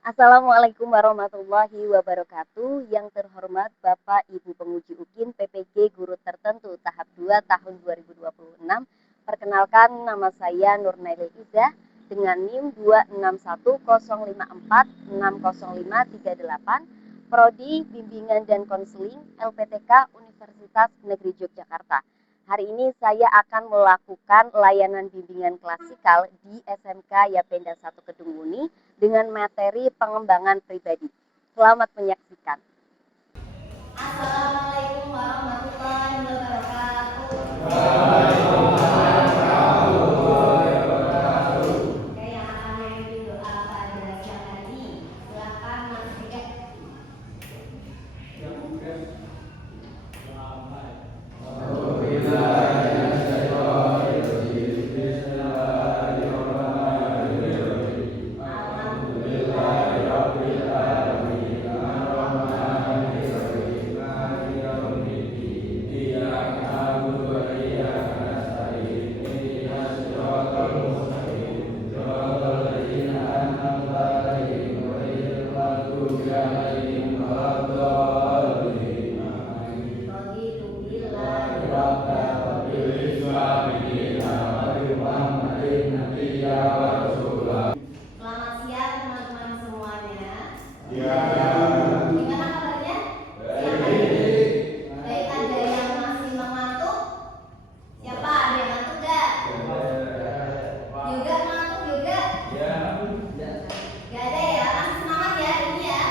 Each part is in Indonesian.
Assalamualaikum warahmatullahi wabarakatuh. Yang terhormat Bapak Ibu Penguji UKIN PPG Guru Tertentu tahap 2 tahun 2026. Perkenalkan, nama saya Nurnaila Izzah dengan NIM 261054600538, Prodi Bimbingan dan Konseling LPTK Universitas Negeri Yogyakarta. Hari ini saya akan melakukan layanan bimbingan klasikal di SMK Yapenda 1 Kedung Muni dengan materi pengembangan pribadi. Selamat menyaksikan. Assalamualaikum warahmatullahi wabarakatuh. Oke, yang akan memimpin doa pada siang hari ini, silakan Mas Rika. Selamat siang teman-teman semuanya. Gimana kabarnya? Siang hari ini? Baik, ada yang masih mengantuk? Siapa? Ada yang ngantuk gak? Yoga ngantuk juga? Gak ada ya? Masih semangat ya hari ini ya?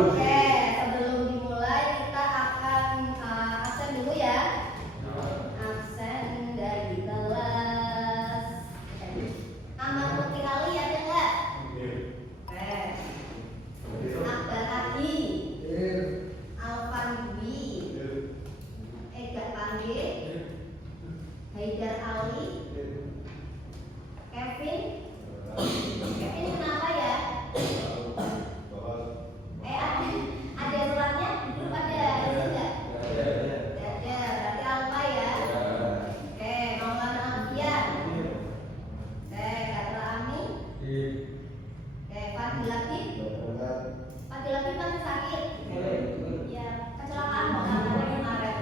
Oke, sebelum dimulai kita akan absen dulu ya. Absen dari kelas. Ahmad Putih Ali ada nggak? Akbar Hadi, Alvan Dwi, Ega Pandey, Haidar Ali, Kevin. Kevin kenapa ya? Ada suratnya? Belum ada enggak? Ada, berarti Alfa ya. Oke, Maulana Alfian. Oke, Katra Ami. Oke, Fadil Latif. Fadil Latif masih sakit. Ya, kecelakaan kemarin.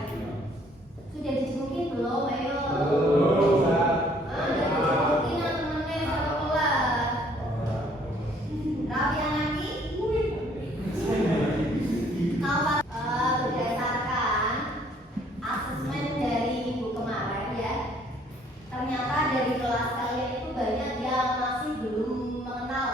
Sudah dijengukin belum? Ayo. Udah dijengukin yang temennya satu kelas. Raffi Anaki. Berdasarkan asesmen dari minggu kemarin ya, ternyata dari kelas kalian itu banyak yang masih belum mengenal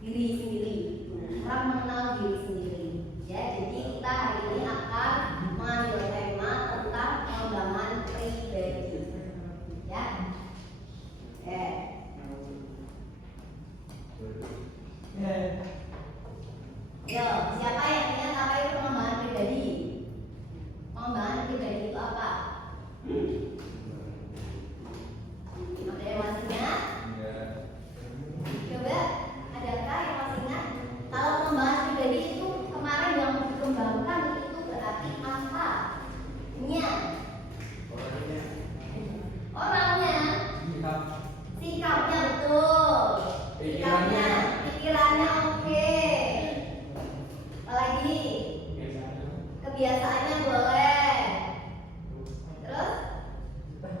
diri sendiri, kurang mengenal diri sendiri ya. Jadi kita hari ini akan mengambil tema tentang pengembangan pribadi ya. Yo, siapa yang ingat apa itu pengembangan pribadi? Pengembangan pribadi itu apa? Ada yang masih ingat? Coba, adakah yang masih ingat? Kalau pengembangan pribadi itu kemarin yang dikembangkan itu berarti apa? Nya. Orangnya. Sikapnya betul. Pikirannya oke. Apalagi? Kebiasaannya boleh. Terus?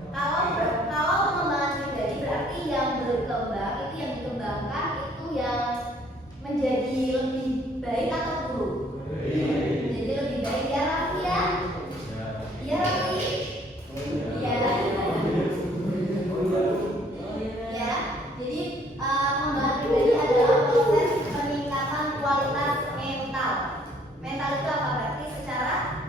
Kalau pengembangan pribadi berarti yang berkembang itu yang dikembangkan itu yang menjadi lebih baik atau buruk? Jadi lebih baik ya Raffi ya? Iya Raffi? Iya. Ya, jadi pengembangan pribadi adalah proses peningkatan kualitas mental. Mental itu apa? Berarti secara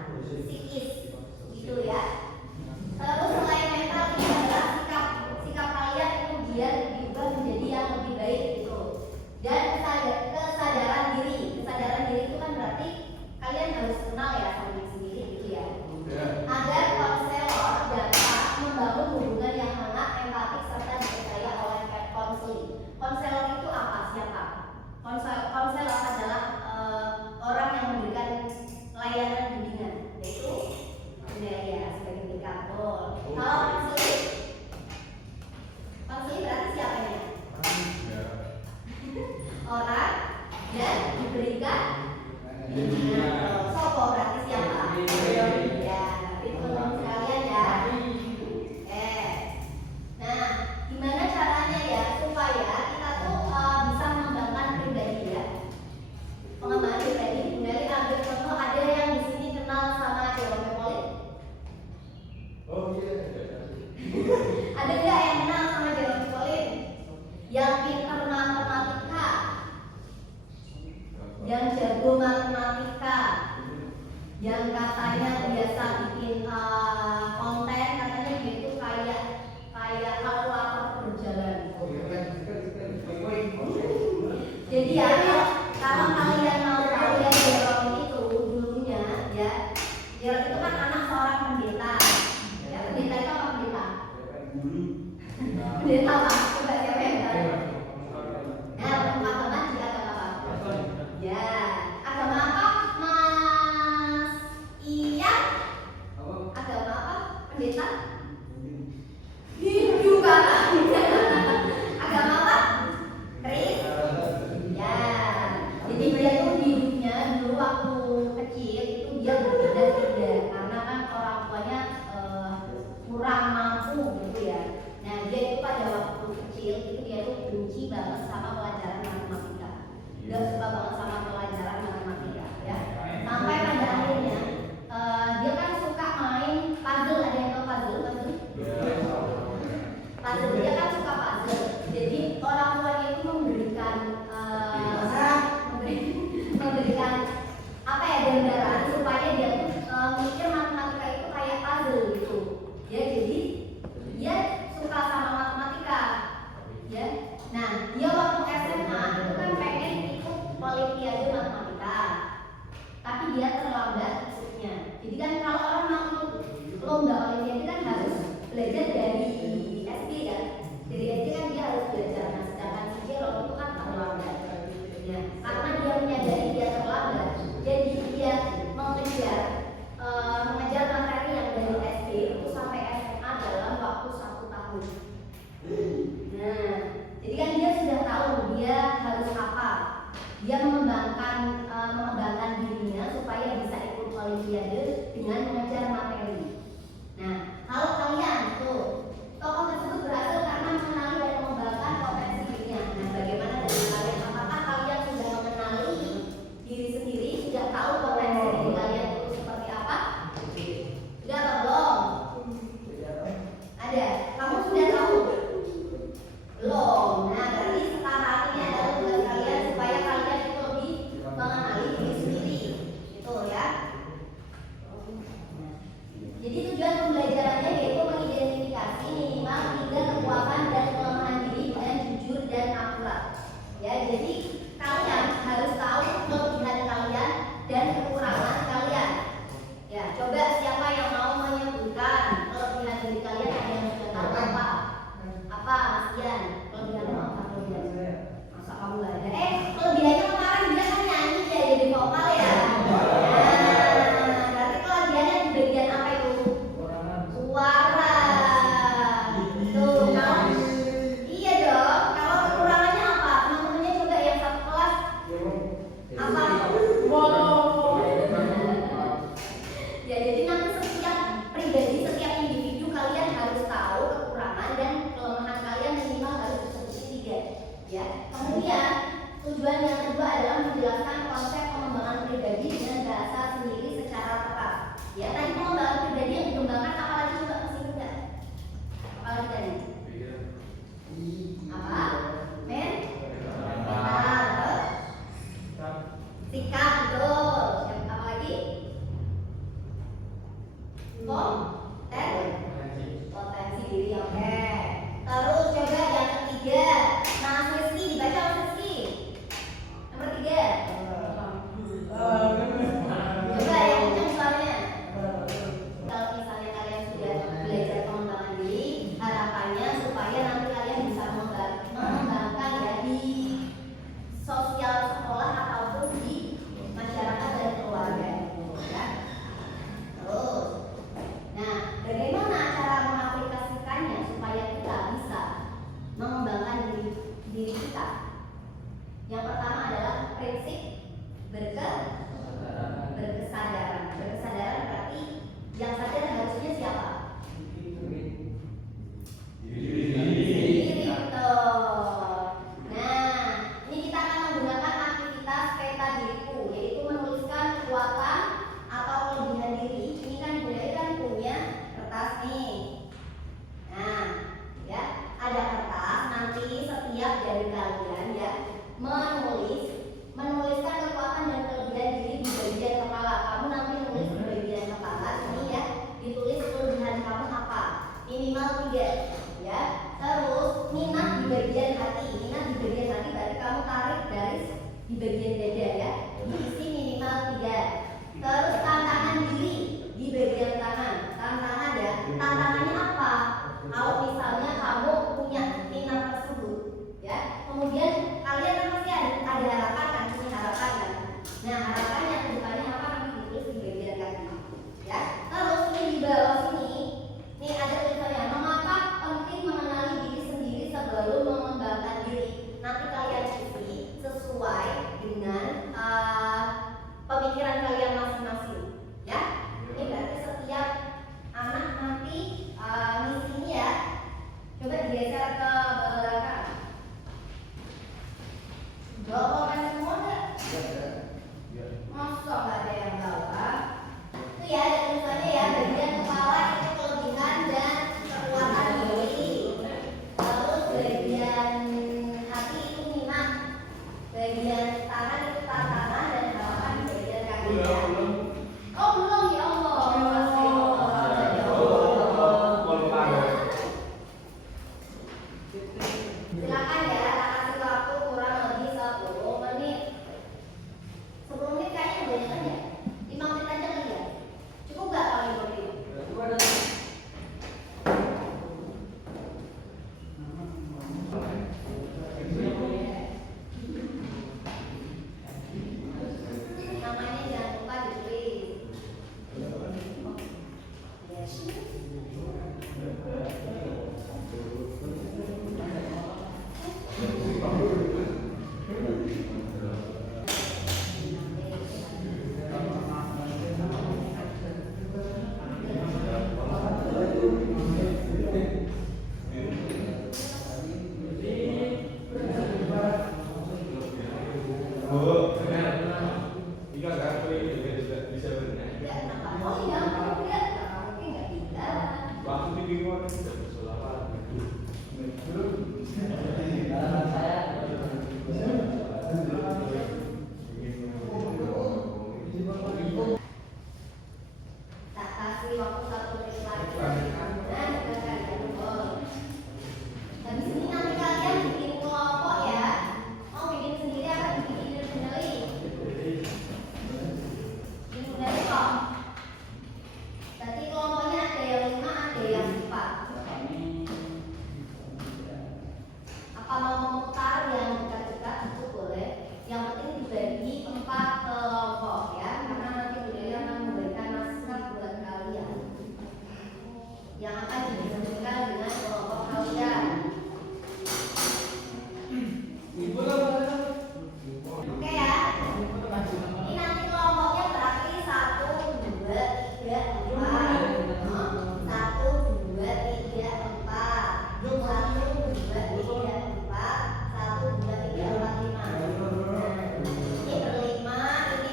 orang dan diberikan bimbingan. Sopo berarti siapa? Ya, berarti teman-teman sekalian ya. Nah, gimana caranya ya supaya kita tuh bisa mengembangkan pribadi ya? Pengembangan pribadi. Dari ambil contoh, ada yang di sini kenal sama Jerome Pauline? Oh iya. Ada nggak yang kenal sama Jerome Pauline? Yang pintar matematika, yang jago matematika, yang katanya biasa bikin konten, katanya dia itu kayak kalkulator berjalan. Jadi ya, kalau kalian mau tahu ya, Jerome itu dulunya ya, Jerome itu kan anak seorang pendeta. Ya, pendeta itu apa pendeta? Pendeta apa? Coba siapa yang tahu? Nah, agama di agama apa? Ya, agama apa, Mas Ian? Agama apa? Pendeta? Hindu kan? Agama apa? Kristen. Ya, jadi dia tuh hidupnya dulu waktu kecil itu dia berbeda-beda karena kan orang tuanya kurang mampu gitu ya. Nah, dia itu pada waktu kecil itu dia tuh benci banget sama pelajaran matematika. Gak suka banget sama pelajaran matematika ya. Sampai pada akhirnya dia kan suka main puzzle. Ada yang tahu puzzle? Puzzle, dia kan suka puzzle. Jadi orang tuanya itu memberikan apa ya, gambaran supaya dia tuh mikir matematika itu kayak puzzle gitu. Ya, jadi dia suka sama matematika. Ya. Nah, dia waktu SMA itu kan pengen ikut olimpiade matematika. Tapi dia terlambat ikutnya. Jadi kan kalau orang mau ikut lomba olimpiade kan harus belajar dari SD kan. Dari SD kan dia harus belajar. Nah, sedangkan si Jerome itu kan terlambat. Ya, karena dia menyadari dia terlambat, jadi dia mengejar materi yang dari SD itu sampai SMA dalam waktu 1 tahun. Nah, jadi kan dia sudah tahu dia harus apa. Dia mengembangkan dirinya supaya bisa ikut olimpiade dengan mengejar materi. Nah, kalau kalian tuh tokoh tersebut berhasil karena mengenali dan mengembangkan potensi dirinya. Nah, bagaimana dengan kalian? Apakah kalian sudah mengenali diri sendiri, sudah tahu potensi diri kalian itu seperti apa? Sudah atau belum? Ada. Kamu sudah tahu? Belum. Nah, berarti sekarang ini adalah tugas kalian supaya kalian itu lebih mengenali diri sendiri. Itu ya. Jadi tujuan pembelajarannya yaitu mengidentifikasi minimal 3 kekuatan dan kelemahan diri dengan jujur dan akurat. Ya, jadi kalian harus tahu kelebihan kalian dan kekurangan kalian. Ya, coba siapa yang mau menyebutkan kelebihan diri kalian, ada yang sudah tahu apa? Apa, Mas Ian? Kelebihanmu apa kelebihan? Masa kamu nggak ada? Kelebihannya kemarin dia kan nyanyi ya, jadi vokal ya. Nah, berarti kelebihannya di bagian apa itu? Suara. Tuh, kalau iya dong. Kalau kekurangannya apa? Teman-temannya coba yang satu kelas apa? Ya, jadi nanti setiap pribadi, setiap individu kalian harus tahu kekurangan dan kelemahan kalian minimal harus disebut 3. Ya. Kemudian tujuan yang kedua adalah menjelaskan konsep pengembangan pribadi dengan bahasa sendiri secara tepat. Ya, tadi pengembangan pribadi yang dikembangkan apalagi coba masih muda. Apalagi tadi? Apa? Mental. Sikap, betul. Apa lagi? Potensi diri, oke. Terus coba yang ketiga, Mas Rizky, dibaca Mas Rizky. Nomor 3. Coba yang kencang suaranya. Kalau misalnya kalian sudah belajar pengembangan diri, harapannya supaya nanti kalian bisa mengembangkan ya di sosial sekolah ataupun di masyarakat dan keluarga. Ya. Terus, nah, bagaimana cara mengaplikasikannya supaya kita bisa mengembangkan diri kita? Yang pertama di bagian dada ya, diisi minimal 3. Terus tantangan diri di bagian tangan. Tantangan ya, tantangannya apa? Kalau misalnya kamu punya minat tersebut, ya, kemudian kalian kan pasti ada harapan kan, punya harapan kan. Nah harapannya kedepannya apa nanti ditulis di bagian kaki, ya. Terus ini di bawah sini, nih ada tulisannya mengapa penting mengenali diri sendiri sebelum mengembangkan diri. Nanti kalian isi sesuai dengan pemikiran kalian masing-masing, ya. Ini berarti setiap anak nanti ngisi ini ya. Coba digeser ke belakang. Bawa kan semua enggak? Masa nggak ada yang bawa? Itu ya ada tulisannya ya, bagian kepala itu kelebihan dan kekuatan diri. Terus bagian hati itu minat, bagian tangan itu tantangan dan harapan di bagian kaki. Oh belum ya Allah. Silakan ya, tak kasih waktu kurang lebih 10 menit. 10 menit kayaknya banyak kan ya? 5 menit aja kali ya? Cukup gak kalau 5 menit? Namanya jangan lupa ditulis. Oh iya, oke nggak bisa. Tak kasih waktu 1 menit lagi. Nah, juga kalian boleh. Habis ini nanti kalian bikin kelompok ya. Mau bikin sendiri apa bikin sendiri? Bikin sendiri kok. Berarti kelompoknya ada yang 5, ada yang 4. Apa mau memutar yang dekat-dekat itu boleh. Yang penting dibagi 4 kelompok ya, karena nanti budaya akan memberikan naskah buat kalian yang akan didiskusikan dengan kelompok kalian. Oke ya. Ini nanti kelompoknya berarti 1, 2, 3, 4. 1, 2, 3, 4. 1, 2, 3, 4. 1, 2, 3, 4, 5. Ini berlima, ini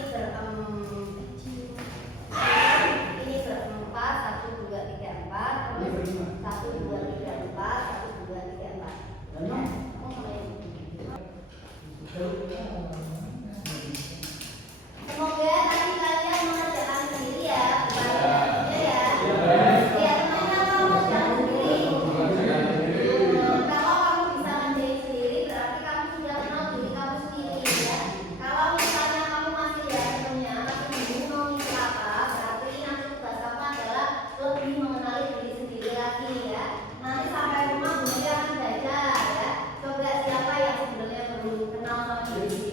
ini berempat, 1, 2, 3, 4. Terus 1, 2, 3, 4. 1, 2, 3, 4. Ya, kamu mulai. Semoga tadi kalian mengerjakan sendiri ya, bukan ya. Ya, teman-teman kalau mengerjakan sendiri. Kalau kamu bisa menjahit sendiri, berarti kamu sudah kenal diri kamu sendiri ya. Kalau misalnya kamu masih punya, masih bingung mau ngisi apa, berarti nanti tugas kamu adalah lebih mengenali diri sendiri lagi ya. Nanti sampai rumah Bunda akan belajar ya. Coba siapa yang sebenarnya belum kenal sama diri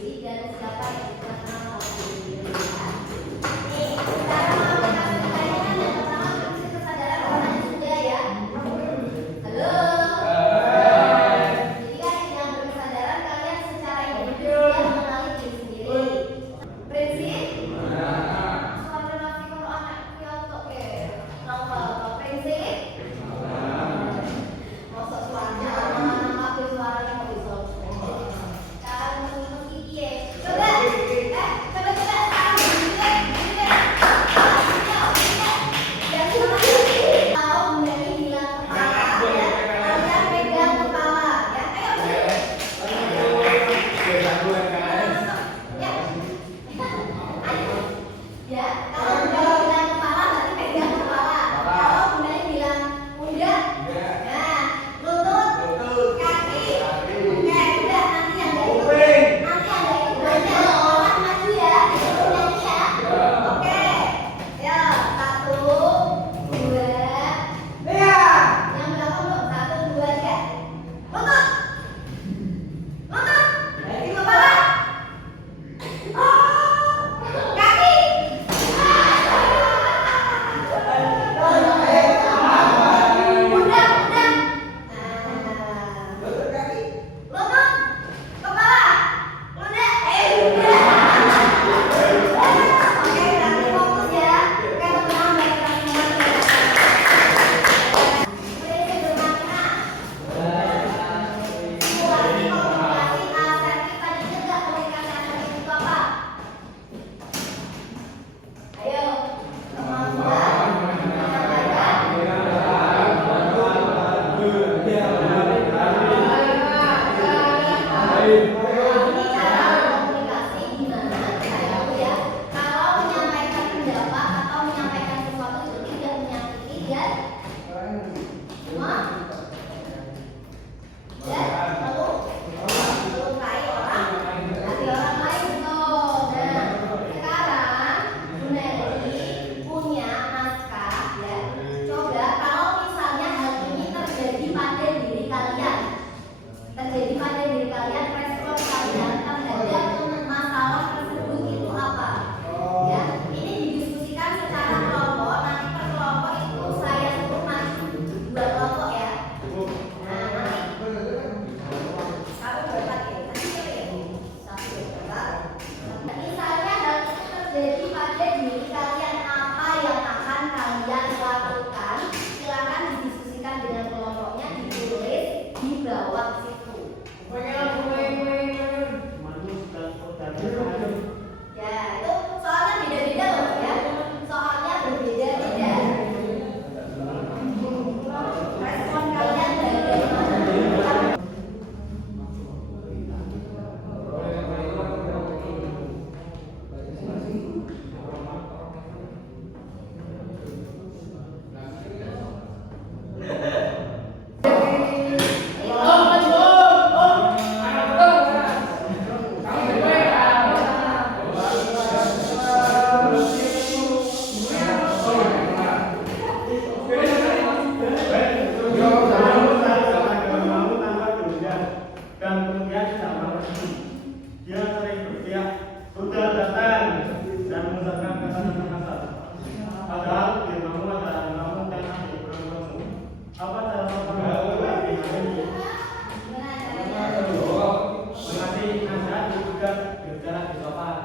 berbicara di sopan.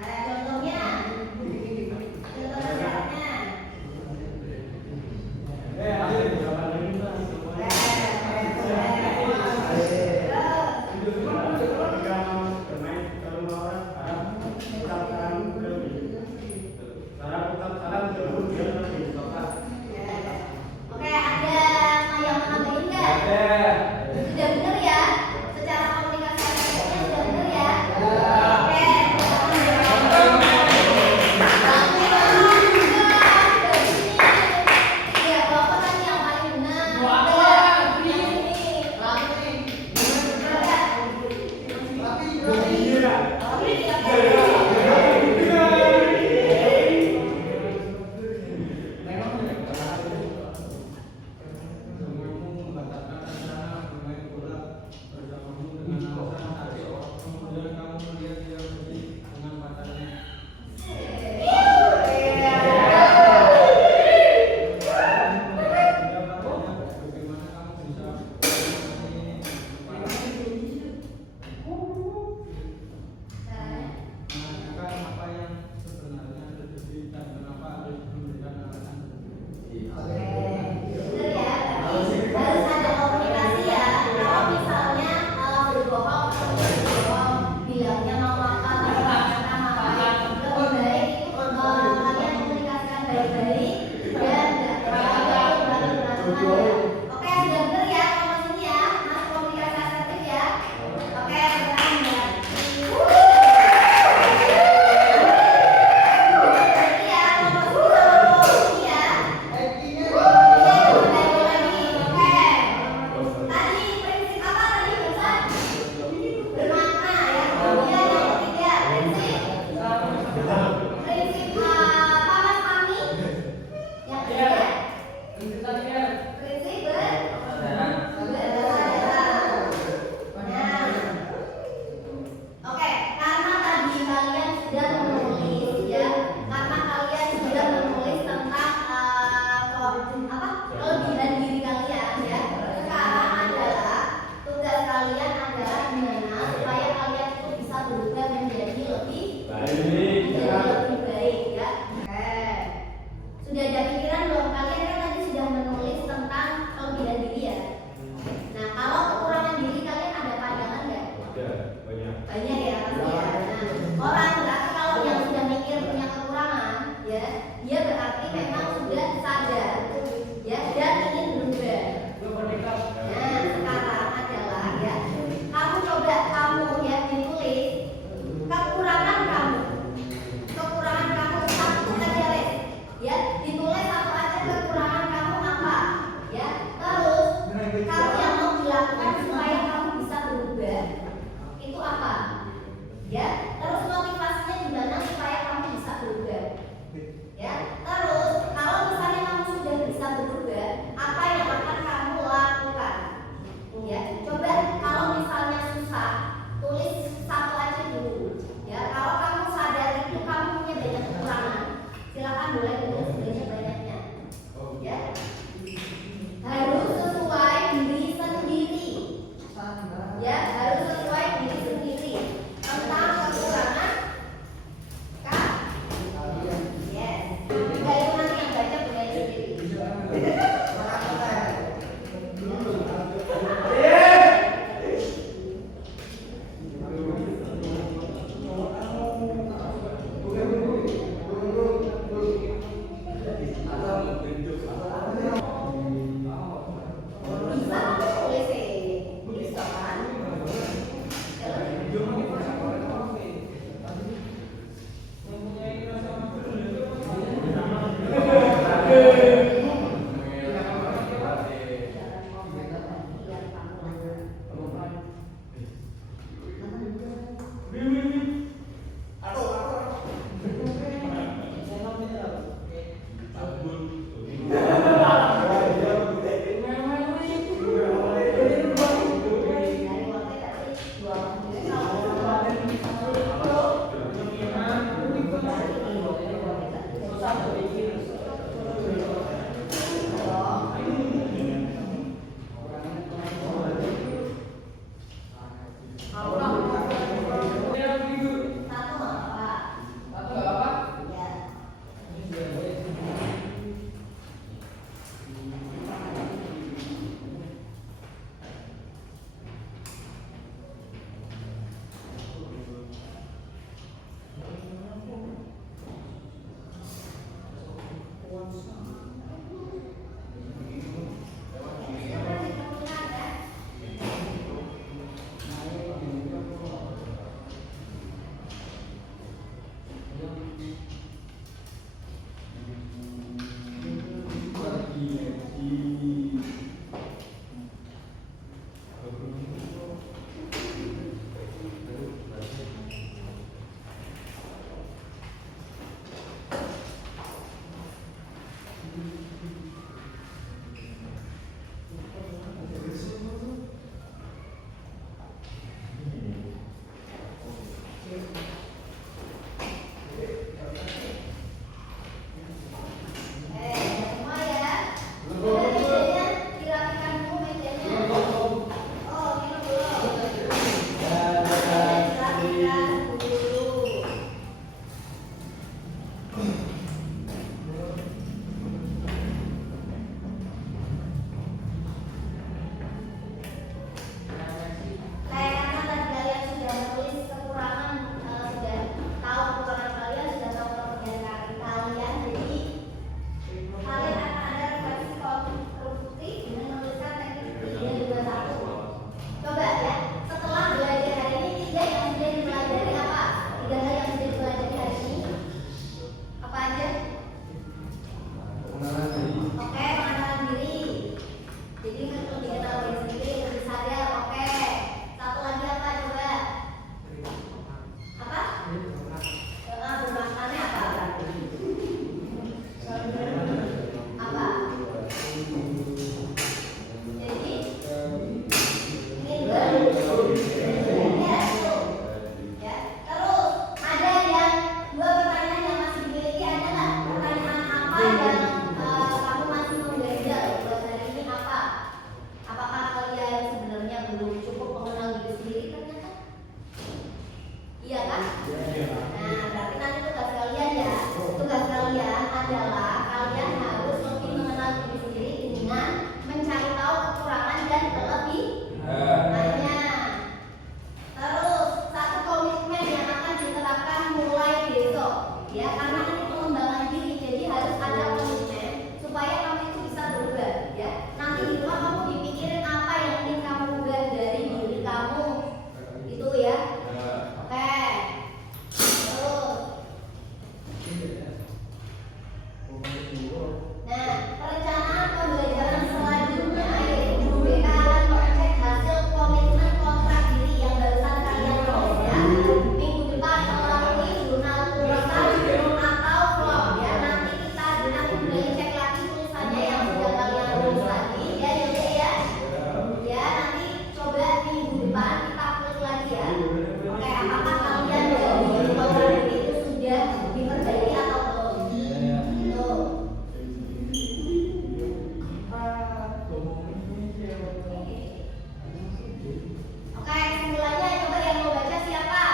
Nah, contohnya. Contoh syaratnya. Ayo di sopan lagi Mas. Ketika bermain ke rumah orang, ucap salam terlebih. Cara ucap salam dulu biar lebih sopan. Oke, ada yang mau nambahin nggak? Ada. Sudah benar ya? Secara komunikasi efektifnya sudah benar ya? Oke. Iya, bapak tadi yang paling benar. Yang ini. Caranya? Semua ya. Udah mejanya dirapikan dulu mejanya. Oh, minum dulu. Dirapikan dulu. Karena tadi kalian sudah menulis kekurangan, sudah tahu kekurangan kalian, sudah tahu kelebihan kalian, jadi kalian akan ada refleksi konstruktif dengan menuliskan teknik 3, 2, 1. Coba ya, setelah belajar hari ini 3 yang sudah dipelajari apa? 3 hal yang sudah dipelajari hari ini apa aja? Oke, mengenal diri. Jadi lebih kenal diri sendiri, lebih sadar. Oke. Satu lagi apa coba? Apa? Bermakannya apa? Apa? Jadi ini ya. Terus ada yang 2 pertanyaan yang masih dimiliki, ada nggak? Pertanyaan apa yang kamu masih mengganjal buat hari ini apa? Apakah kalian sebenarnya belum cukup mengenal diri sendiri ternyata? Iya kan? Nah, berarti nanti tugas kalian ya. Tugas kalian adalah kalian harus lebih mengenal diri sendiri dengan mencari tahu kekurangan dan kelebihannya. Terus satu komitmen yang akan diterapkan mulai besok, ya, karena ini pengembangan diri, jadi harus ada komitmen supaya kamu itu bisa berubah, ya. Nanti di rumah kamu dipikirin apa yang ingin kamu ubah dari diri kamu, itu ya. Oke. Terus, nah, perencanaan pembelajaran selanjutnya yaitu guru BK akan mengecek hasil komitmen kontrak diri yang barusan kalian tulis ya. Minggu depan melalui jurnal tulisan atau vlog ya. Nanti kita cek lagi tulisannya yang sudah kalian tulis tadi ya, Yuda ya. Ya, nanti coba minggu depan kita klik lagi ya. Oke, apakah kalian dari kontrak diri itu sudah diperbaiki atau belum? Itu. Oke, kesimpulannya coba yang mau baca siapa?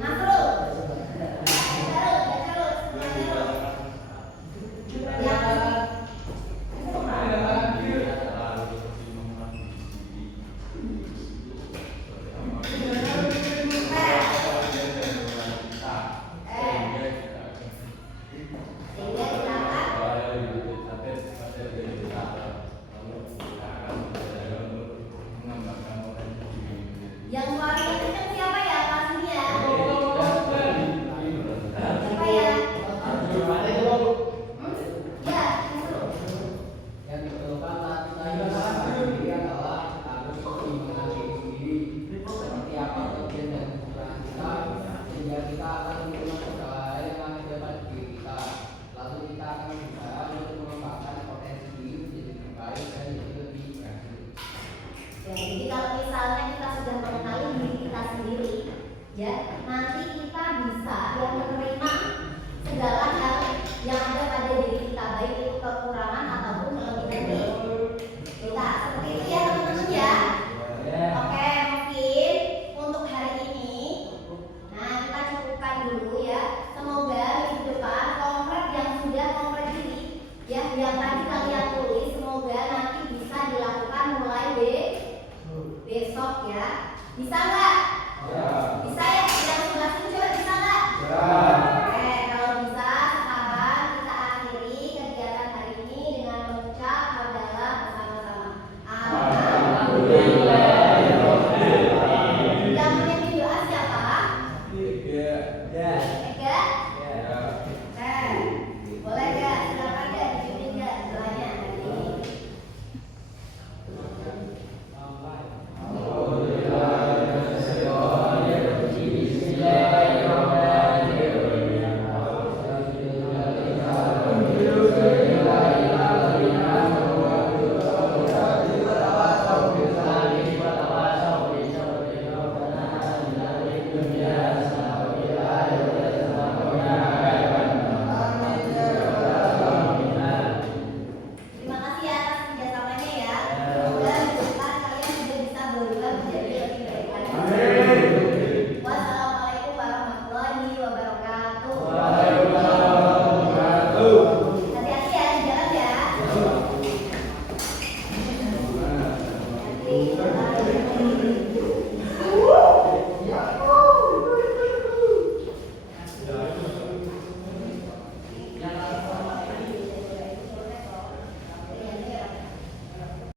Nasrul. Yang suaranya kenceng siapa ya kelas ini ya? Siapa ya? Ya, Nasrul. Yang diperlukan saat kita mengenal diri adalah harus lebih mengenal diri sendiri seperti apa kelebihan dan kekurangan kita, sehingga kita akan menerima segala hal yang ada dapat diri kita. Lalu kita akan berusaha untuk mengembangkan potensi diri menjadi lebih baik dan menjadi lebih berhasil. Ya, jadi kalau misalnya kita sudah mengenali diri kita sendiri, ya, nanti kita bisa yang menerima segala hal yang ada pada diri kita, baik itu kekurangan ataupun kelebihan diri kita. Seperti itu ya teman-teman ya. Oke, mungkin untuk hari ini, nah kita cukupkan dulu ya. Semoga minggu depan konkret yang sudah konkret diri, ya, yang tadi kalian tulis, semoga nanti bisa dilakukan mulai besok ya. Bisa nggak? Bisa ya? Yang sebelah sini coba bisa nggak? Oke, kalau bisa sekarang kita akhiri kegiatan hari ini dengan mengucap adalah bersama-sama. Alhamdulillah. Yang menjadi doa siapa? Ega? Boleh gak? Silakan gak? Dipimpin gak doanya hari ini? Alhamdulillah. Bukan